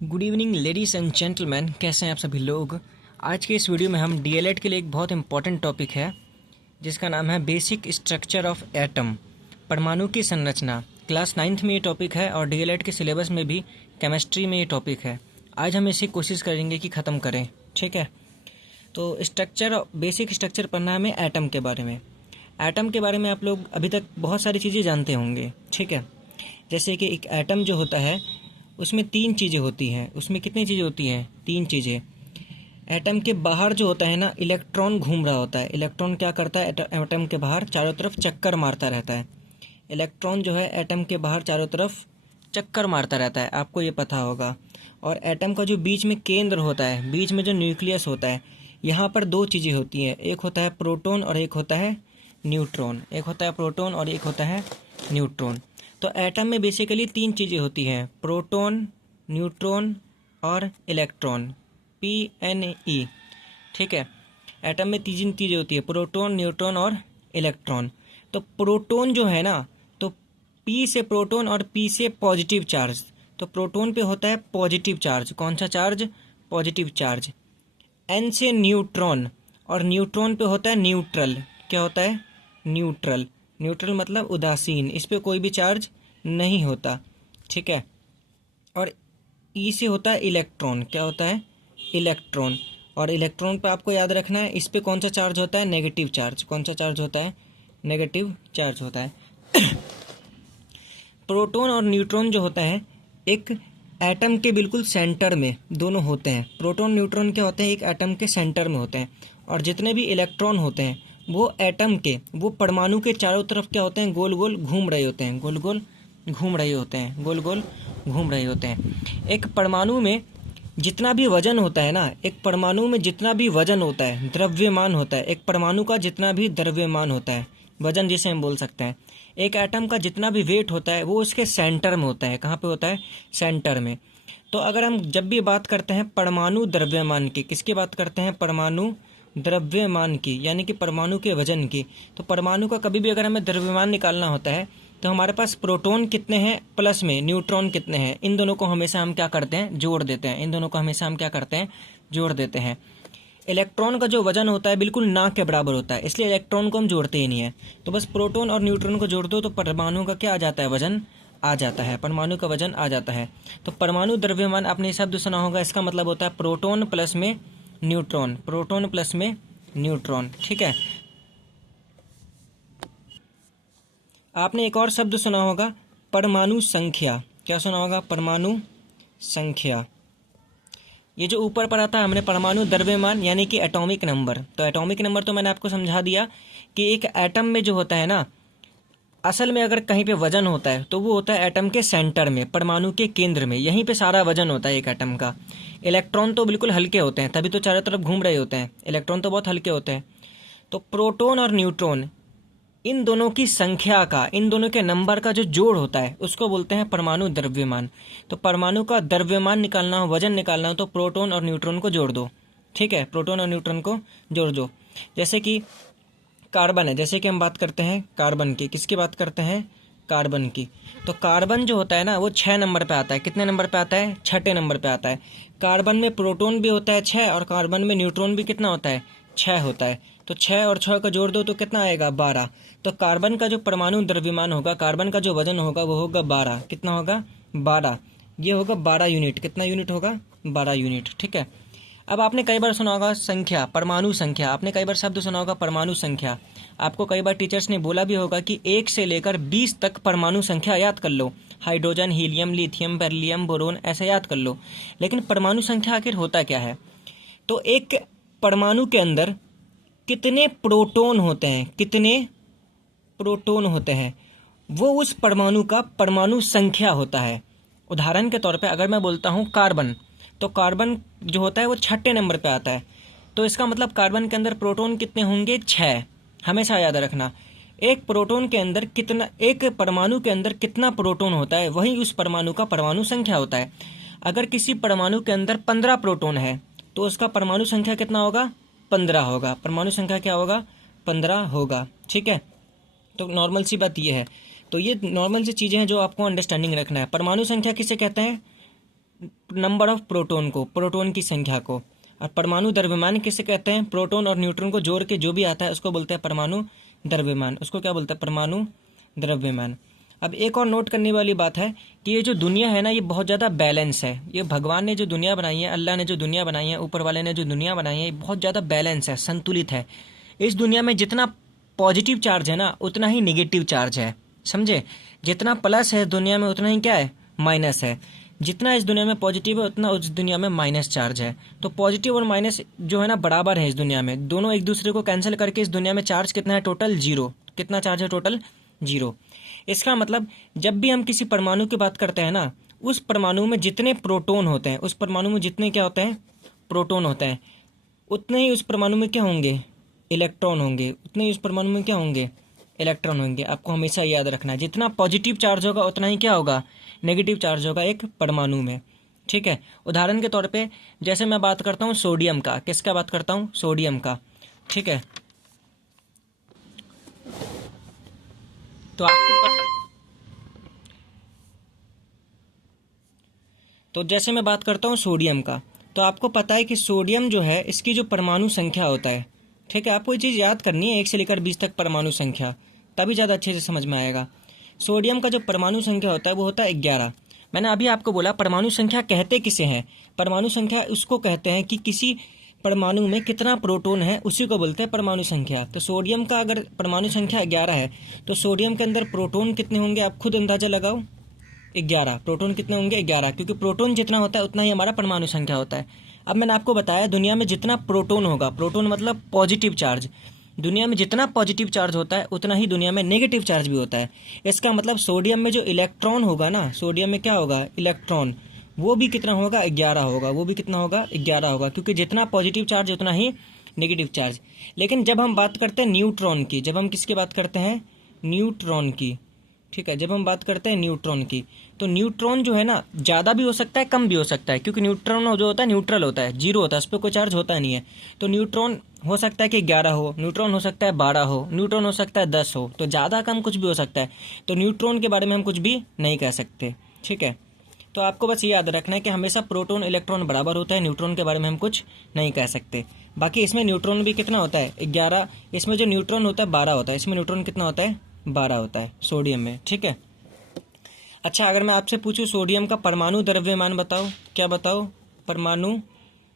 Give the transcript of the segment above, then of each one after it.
Good evening ladies and gentleman, कैसे हैं आप सभी लोग। आज के इस वीडियो में हम डीएलएड के लिए एक बहुत इंपॉर्टेंट टॉपिक है जिसका नाम है बेसिक स्ट्रक्चर ऑफ एटम, परमाणु की संरचना। क्लास 9th में ये टॉपिक है और डीएलएड के सिलेबस में भी केमिस्ट्री में ये टॉपिक है। आज हम इसी कोशिश करेंगे कि ख़त्म करें, ठीक है। तो बेसिक स्ट्रक्चर पढ़ना है हमें एटम के बारे में। एटम के बारे में आप लोग अभी तक बहुत सारी चीज़ें जानते होंगे, ठीक है। जैसे कि एक एटम जो होता है उसमें 3 चीज़ें होती हैं। उसमें कितनी चीज़ें होती हैं? 3 चीज़ें। एटम के बाहर जो होता है ना, इलेक्ट्रॉन घूम रहा होता है। इलेक्ट्रॉन क्या करता है? एटम के बाहर चारों तरफ चक्कर मारता रहता है। इलेक्ट्रॉन जो है एटम के बाहर चारों तरफ चक्कर मारता रहता है, आपको ये पता होगा। और एटम का जो बीच में केंद्र होता है, बीच में जो न्यूक्लियस होता है, यहाँ पर 2 चीज़ें होती हैं। एक होता है प्रोटॉन और एक होता है न्यूट्रॉन। एक होता है प्रोटॉन और एक होता है न्यूट्रॉन। तो एटम में बेसिकली 3 चीज़ें होती हैं, प्रोटॉन, न्यूट्रॉन और इलेक्ट्रॉन, PNE, ठीक है। एटम में 3 चीज़ें होती है, प्रोटॉन, न्यूट्रॉन और इलेक्ट्रॉन। तो प्रोटॉन जो है ना, तो P से प्रोटॉन और P से पॉजिटिव चार्ज। तो प्रोटॉन पे होता है पॉजिटिव चार्ज। कौन सा चार्ज? Positive charge. N से न्यूट्रॉन, और न्यूट्रॉन पे होता है न्यूट्रल। क्या होता है? न्यूट्रल। न्यूट्रल मतलब उदासीन, इस पे कोई भी चार्ज नहीं होता, ठीक है। और E से होता है इलेक्ट्रॉन। क्या होता है? इलेक्ट्रॉन। और इलेक्ट्रॉन पे आपको याद रखना है, इस पे कौन सा चार्ज होता है? Negative charge. कौन सा चार्ज होता है? नेगेटिव चार्ज होता है। प्रोटॉन और न्यूट्रॉन जो होता है एक एटम के बिल्कुल सेंटर में दोनों होते हैं। प्रोटॉन न्यूट्रॉन क्या होते हैं? एक एटम के सेंटर में होते हैं। और जितने भी इलेक्ट्रॉन होते हैं वो एटम के, वो परमाणु के चारों तरफ क्या होते हैं? गोल गोल घूम रहे होते हैं। गोल गोल घूम रहे होते हैं। गोल गोल घूम रहे होते हैं। एक परमाणु में जितना भी वजन होता है ना, एक परमाणु में जितना भी वजन होता है, द्रव्यमान होता है, एक परमाणु का जितना भी द्रव्यमान होता है, वजन जिसे हम बोल सकते हैं, एक एटम का जितना भी वेट होता है वो उसके सेंटर में होता है। कहाँ पे होता है? सेंटर में। तो अगर हम जब भी बात करते हैं परमाणु द्रव्यमान की, किसकी बात करते हैं? परमाणु द्रव्यमान की, यानी कि परमाणु के वजन की। तो परमाणु का कभी भी अगर हमें द्रव्यमान निकालना होता है तो हमारे पास प्रोटॉन कितने हैं प्लस में न्यूट्रॉन कितने हैं, इन दोनों को हमेशा हम क्या करते हैं? जोड़ देते हैं। इन दोनों को हमेशा हम क्या करते हैं? जोड़ देते हैं। इलेक्ट्रॉन का जो वजन होता है बिल्कुल ना के बराबर होता है, इसलिए इलेक्ट्रॉन को हम जोड़ते ही नहीं है। तो बस प्रोटॉन और न्यूट्रॉन को जोड़ दो तो परमाणु का क्या आ जाता है? वजन आ जाता है। परमाणु का वजन आ जाता है। तो परमाणु द्रव्यमान आपने शब्द सुना होगा, इसका मतलब होता है प्रोटॉन प्लस में न्यूट्रॉन। प्रोटॉन प्लस में न्यूट्रॉन, ठीक है। आपने एक और शब्द सुना होगा, परमाणु संख्या। क्या सुना होगा? परमाणु संख्या। ये जो ऊपर पढ़ा था हमने परमाणु द्रव्यमान यानी कि एटॉमिक नंबर। तो एटॉमिक नंबर तो मैंने आपको समझा दिया कि एक एटम में जो होता है ना, असल में अगर कहीं पे वजन होता है तो वो होता है एटम के सेंटर में, परमाणु के केंद्र में। यहीं पे सारा वजन होता है एक एटम का। इलेक्ट्रॉन तो बिल्कुल हल्के होते हैं, तभी तो चारों तरफ घूम रहे होते हैं। इलेक्ट्रॉन तो बहुत हल्के होते हैं। तो प्रोटॉन और न्यूट्रॉन, इन दोनों की संख्या का, इन दोनों के नंबर का जो जोड़ होता है उसको बोलते हैं परमाणु द्रव्यमान। तो परमाणु का द्रव्यमान निकालना हो, वजन निकालना हो, तो प्रोटॉन और न्यूट्रॉन को जोड़ दो, ठीक है। प्रोटॉन और न्यूट्रॉन को जोड़ दो। जैसे कि कार्बन है, जैसे कि हम बात करते हैं कार्बन की, किसकी बात करते हैं? कार्बन की। तो कार्बन जो होता है ना वो 6 नंबर पे आता है। कितने नंबर पे आता है? 6ठे नंबर पे आता है। कार्बन में प्रोटॉन भी होता है 6 और कार्बन में न्यूट्रॉन भी कितना होता है? 6 होता है। तो 6 और 6 का जोड़ दो तो कितना आएगा? 12। तो कार्बन का जो परमाणु द्रव्यमान होगा, कार्बन का जो वजन होगा वो होगा 12। कितना होगा? 12। ये होगा 12 यूनिट। कितना यूनिट होगा? 12 यूनिट, ठीक है। अब आपने कई बार सुना होगा संख्या, परमाणु संख्या। आपने कई बार शब्द सुना होगा परमाणु संख्या। आपको कई बार टीचर्स ने बोला भी होगा कि 1 से लेकर 20 तक परमाणु संख्या याद कर लो। Hydrogen, helium, lithium, beryllium, boron, ऐसे याद कर लो। लेकिन परमाणु संख्या आखिर होता क्या है? तो एक परमाणु के अंदर कितने प्रोटॉन होते हैं, कितने प्रोटॉन होते हैं, वो उस परमाणु का परमाणु संख्या होता है। उदाहरण के तौर पे अगर मैं बोलता हूँ कार्बन, तो कार्बन जो होता है वो 6ठे नंबर पे आता है। तो इसका मतलब कार्बन के अंदर प्रोटॉन कितने होंगे? 6। हमेशा याद रखना, एक प्रोटॉन के अंदर कितना, एक परमाणु के अंदर कितना प्रोटॉन होता है वही उस परमाणु का परमाणु संख्या होता है। अगर किसी परमाणु के अंदर 15 प्रोटॉन है तो उसका परमाणु संख्या कितना होगा? 15 होगा। परमाणु संख्या क्या होगा? 15 होगा, ठीक है। तो नॉर्मल सी बात ये है। तो ये नॉर्मल सी चीज़ें हैं जो आपको अंडरस्टैंडिंग रखना है। परमाणु संख्या किसे कहते हैं? नंबर ऑफ प्रोटोन को, प्रोटोन की संख्या को। और परमाणु द्रव्यमान किसे कहते हैं? प्रोटोन और न्यूट्रॉन को जोड़ के जो भी आता है उसको बोलते हैं परमाणु द्रव्यमान। उसको क्या बोलते हैं? परमाणु द्रव्यमान। अब एक और नोट करने वाली बात है कि ये जो दुनिया है ना, ये बहुत ज़्यादा बैलेंस है। ये भगवान ने जो दुनिया बनाई है, अल्लाह ने जो दुनिया बनाई है, ऊपर वाले ने जो दुनिया बनाई है, ये बहुत ज़्यादा बैलेंस है, संतुलित है। इस दुनिया में जितना पॉजिटिव चार्ज है ना, उतना ही निगेटिव चार्ज है, समझे? जितना प्लस है दुनिया में, उतना ही क्या है? माइनस है। जितना इस दुनिया में पॉजिटिव है, उतना उस दुनिया में माइनस चार्ज है। तो पॉजिटिव और माइनस जो है ना, बराबर है इस दुनिया में। दोनों एक दूसरे को कैंसिल करके इस दुनिया में चार्ज कितना है? टोटल 0। कितना चार्ज है? टोटल 0। इसका मतलब जब भी हम किसी परमाणु की बात करते हैं ना, उस परमाणु में जितने प्रोटोन होते हैं, उस परमाणु में जितने क्या होते हैं? प्रोटोन होते हैं, उतने ही उस परमाणु में क्या होंगे? इलेक्ट्रॉन होंगे। उतने ही उस परमाणु में क्या होंगे? इलेक्ट्रॉन होंगे। आपको हमेशा याद रखना है, जितना पॉजिटिव चार्ज होगा उतना ही क्या होगा? नेगेटिव चार्ज होगा एक परमाणु में, ठीक है? उदाहरण के तौर पे जैसे मैं बात करता हूँ सोडियम का। किसका बात करता हूँ? सोडियम का, ठीक है? तो जैसे मैं बात करता हूँ सोडियम का, तो आपको पता है कि सोडियम जो है, इसकी जो परमाणु संख्या होता है, ठीक है? आपको ये चीज़ याद करनी है, 1 से लेकर 20 तक परमाणु संख्या, तभी ज़्यादा अच्छे से समझ में आएगा। सोडियम का जो परमाणु संख्या होता है वो होता है 11। मैंने अभी आपको बोला परमाणु संख्या कहते किसे हैं? परमाणु संख्या उसको कहते हैं कि किसी परमाणु में कितना प्रोटॉन है, उसी को बोलते हैं परमाणु संख्या। तो सोडियम का अगर परमाणु संख्या 11 है, तो सोडियम के अंदर प्रोटॉन कितने होंगे? आप खुद अंदाजा लगाओ। 11। प्रोटॉन कितने होंगे? 11, क्योंकि प्रोटॉन जितना होता है उतना ही हमारा परमाणु संख्या होता है। अब मैंने आपको बताया दुनिया में जितना प्रोटॉन होगा, प्रोटॉन मतलब पॉजिटिव चार्ज, दुनिया में जितना पॉजिटिव चार्ज होता है उतना ही दुनिया में नेगेटिव चार्ज भी होता है। इसका मतलब सोडियम में जो इलेक्ट्रॉन होगा ना, सोडियम में क्या होगा? इलेक्ट्रॉन, वो भी कितना होगा? 11 होगा। वो भी कितना होगा? 11 होगा, क्योंकि जितना पॉजिटिव चार्ज उतना ही नेगेटिव चार्ज। लेकिन जब हम बात करते हैं न्यूट्रॉन की, जब हम किसकी बात करते हैं? न्यूट्रॉन की, ठीक है? जब हम बात करते हैं न्यूट्रॉन की, तो न्यूट्रॉन जो है ना, ज़्यादा भी हो सकता है, कम भी हो सकता है, क्योंकि न्यूट्रॉन जो होता है न्यूट्रल होता है, 0 होता है, उस पर कोई चार्ज होता नहीं है। तो न्यूट्रॉन हो सकता है कि 11 हो, न्यूट्रॉन हो सकता है 12 हो, न्यूट्रॉन हो सकता है 10 हो, तो ज़्यादा कम कुछ भी हो सकता है। तो न्यूट्रॉन के बारे में हम कुछ भी नहीं कह सकते, ठीक है? तो आपको बस ये याद रखना है कि हमेशा प्रोटॉन इलेक्ट्रॉन बराबर होता है, न्यूट्रॉन के बारे में हम कुछ नहीं कह सकते। बाकी इसमें न्यूट्रॉन भी कितना होता है? 11। इसमें जो न्यूट्रॉन होता है 12 होता है। इसमें न्यूट्रॉन कितना होता है? 12 होता है सोडियम में, ठीक है? अच्छा, अगर मैं आपसे पूछूं सोडियम का परमाणु द्रव्यमान बताओ, क्या बताओ? परमाणु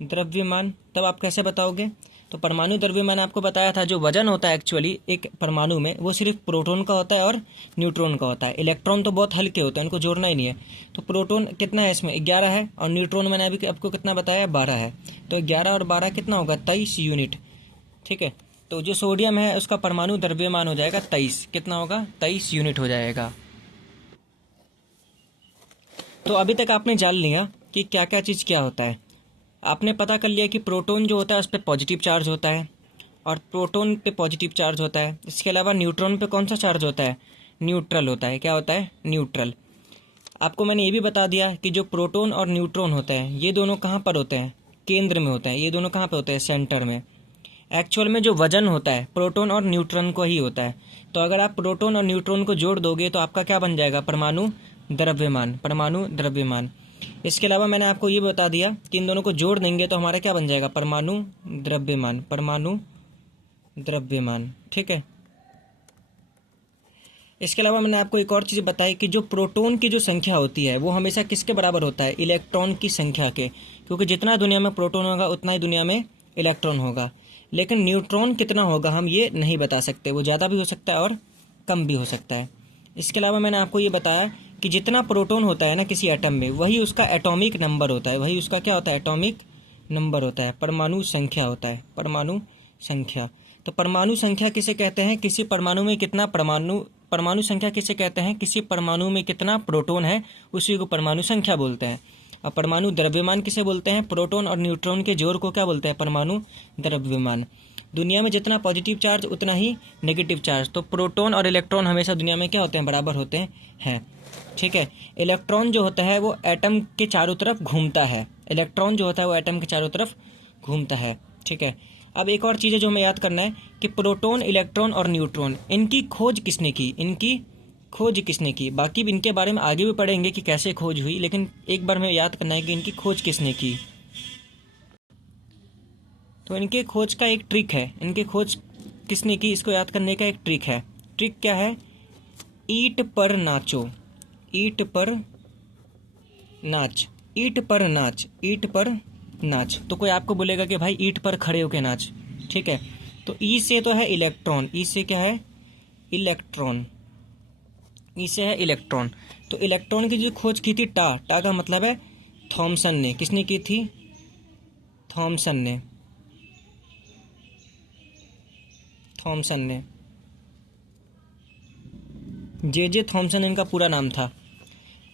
द्रव्यमान, तब आप कैसे बताओगे? तो परमाणु द्रव्यमान आपको बताया था, जो वजन होता है एक्चुअली एक परमाणु में, वो सिर्फ प्रोटॉन का होता है और न्यूट्रॉन का होता है। इलेक्ट्रॉन तो बहुत हल्के होते हैं, उनको जोड़ना ही नहीं है। तो प्रोटॉन कितना है इसमें? 11 है, और न्यूट्रॉन मैंने अभी आपको कितना बताया? 12 है। तो 11 और 12 कितना होगा? 23 यूनिट, ठीक है? तो जो सोडियम है उसका परमाणु द्रव्यमान हो जाएगा 23। कितना होगा? 23 यूनिट हो जाएगा। तो अभी तक आपने जान लिया कि क्या क्या चीज़ क्या होता है। आपने पता कर लिया कि प्रोटॉन जो होता है उस पर पॉजिटिव चार्ज होता है, और प्रोटॉन पे पॉजिटिव चार्ज होता है। इसके अलावा न्यूट्रॉन पे कौन सा चार्ज होता है? न्यूट्रल होता है। क्या होता है? न्यूट्रल। आपको मैंने ये भी बता दिया कि जो प्रोटॉन और न्यूट्रॉन होते हैं, ये दोनों कहाँ पर होते हैं? केंद्र में होते हैं। ये दोनों कहाँ पर होते हैं? सेंटर में। एक्चुअल में जो वजन होता है प्रोटॉन और न्यूट्रॉन को ही होता है। तो अगर आप प्रोटॉन और न्यूट्रॉन को जोड़ दोगे तो आपका क्या बन जाएगा? परमाणु द्रव्यमान, परमाणु द्रव्यमान। इसके अलावा मैंने आपको ये बता दिया कि इन दोनों को जोड़ देंगे तो हमारा क्या बन जाएगा? परमाणु द्रव्यमान, परमाणु द्रव्यमान, ठीक है? इसके अलावा मैंने आपको एक और चीज़ बताई कि जो प्रोटॉन की जो संख्या होती है वो हमेशा किसके बराबर होता है? इलेक्ट्रॉन की संख्या के, क्योंकि जितना दुनिया में प्रोटॉन होगा उतना ही दुनिया में इलेक्ट्रॉन होगा। लेकिन न्यूट्रॉन कितना होगा हम ये नहीं बता सकते, वो ज़्यादा भी हो सकता है और कम भी हो सकता है। इसके अलावा मैंने आपको ये बताया कि जितना प्रोटॉन होता है ना किसी एटम में, वही उसका एटॉमिक नंबर होता है, वही उसका क्या होता है? एटॉमिक नंबर होता है, परमाणु संख्या होता है, परमाणु संख्या। तो परमाणु संख्या किसे कहते हैं? किसी परमाणु में कितना परमाणु संख्या किसे कहते हैं? किसी परमाणु में कितना प्रोटॉन है उसी को परमाणु संख्या बोलते हैं। और परमाणु द्रव्यमान किसे बोलते हैं? प्रोटॉन और न्यूट्रॉन के जोड़ को क्या बोलते हैं? परमाणु द्रव्यमान। दुनिया में जितना पॉजिटिव चार्ज उतना ही नेगेटिव चार्ज। तो प्रोटॉन और इलेक्ट्रॉन हमेशा दुनिया में क्या होते हैं? बराबर होते हैं, ठीक है? इलेक्ट्रॉन जो होता है वो एटम के चारों तरफ घूमता है। इलेक्ट्रॉन जो होता है वो एटम के चारों तरफ घूमता है, ठीक है? अब एक और चीज़ है जो हमें याद करना है कि प्रोटॉन, इलेक्ट्रॉन और न्यूट्रॉन, इनकी खोज किसने की? इनकी खोज किसने की। बाकी भी इनके बारे में आगे भी पढ़ेंगे कि कैसे खोज हुई, लेकिन एक बार हमें याद करना है कि इनकी खोज किसने की। तो इनके खोज का एक ट्रिक है, इनके खोज किसने की इसको याद करने का एक ट्रिक है। ट्रिक क्या है? ईंट पर नाचो, ईंट पर नाच, ईंट पर नाच, ईंट पर नाच। तो कोई आपको बोलेगा कि भाई ईंट पर खड़े होके नाच, ठीक है। तो ई से तो है इलेक्ट्रॉन, ई से क्या है? इलेक्ट्रॉन, ई से है इलेक्ट्रॉन। तो इलेक्ट्रॉन की जो खोज की थी टा, टा का मतलब है थॉमसन ने। किसने की थी? थॉमसन ने, थॉमसन ने, जे थॉमसन इनका पूरा नाम था।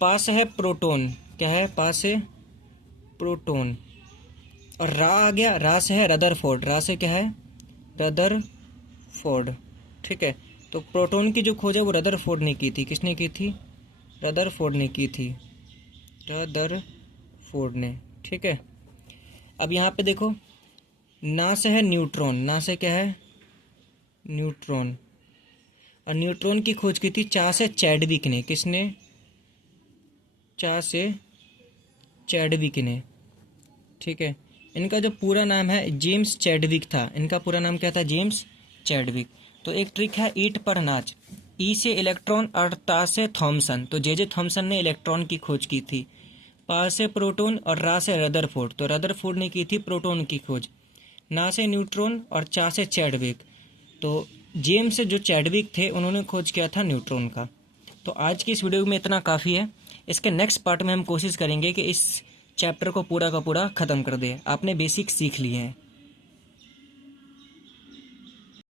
पास है प्रोटॉन, क्या है? पास है प्रोटॉन। और रा आ गया, रा से है रदरफोर्ड, रा से क्या है? रदरफोर्ड, ठीक है। तो प्रोटॉन की जो खोज है वो रदरफोर्ड ने की थी। किसने की थी? रदरफोर्ड ने की थी, रदरफोर्ड ने, ठीक है। अब यहाँ पे देखो, ना से है न्यूट्रॉन, ना से क्या है? न्यूट्रॉन। और न्यूट्रॉन की खोज की थी चा से चैडविक ने। किसने? चा से चैडविक ने, ठीक है। इनका जो पूरा नाम है जेम्स चैडविक था, इनका पूरा नाम क्या था? James Chadwick. तो एक ट्रिक है ईंट पर नाच, ई से इलेक्ट्रॉन और ता से थॉमसन। तो जे थॉमसन ने इलेक्ट्रॉन की खोज की थी। पा से प्रोटॉन और रा से रदरफोर्ड, तो रदरफोर्ड ने की थी प्रोटॉन की खोज। ना से न्यूट्रॉन और चा से चैडविक, तो जेम्स जो चैडविक थे उन्होंने खोज किया था न्यूट्रॉन का। तो आज की इस वीडियो में इतना काफ़ी है। इसके नेक्स्ट पार्ट में हम कोशिश करेंगे कि इस चैप्टर को पूरा का पूरा ख़त्म कर दें। आपने बेसिक सीख लिए हैं।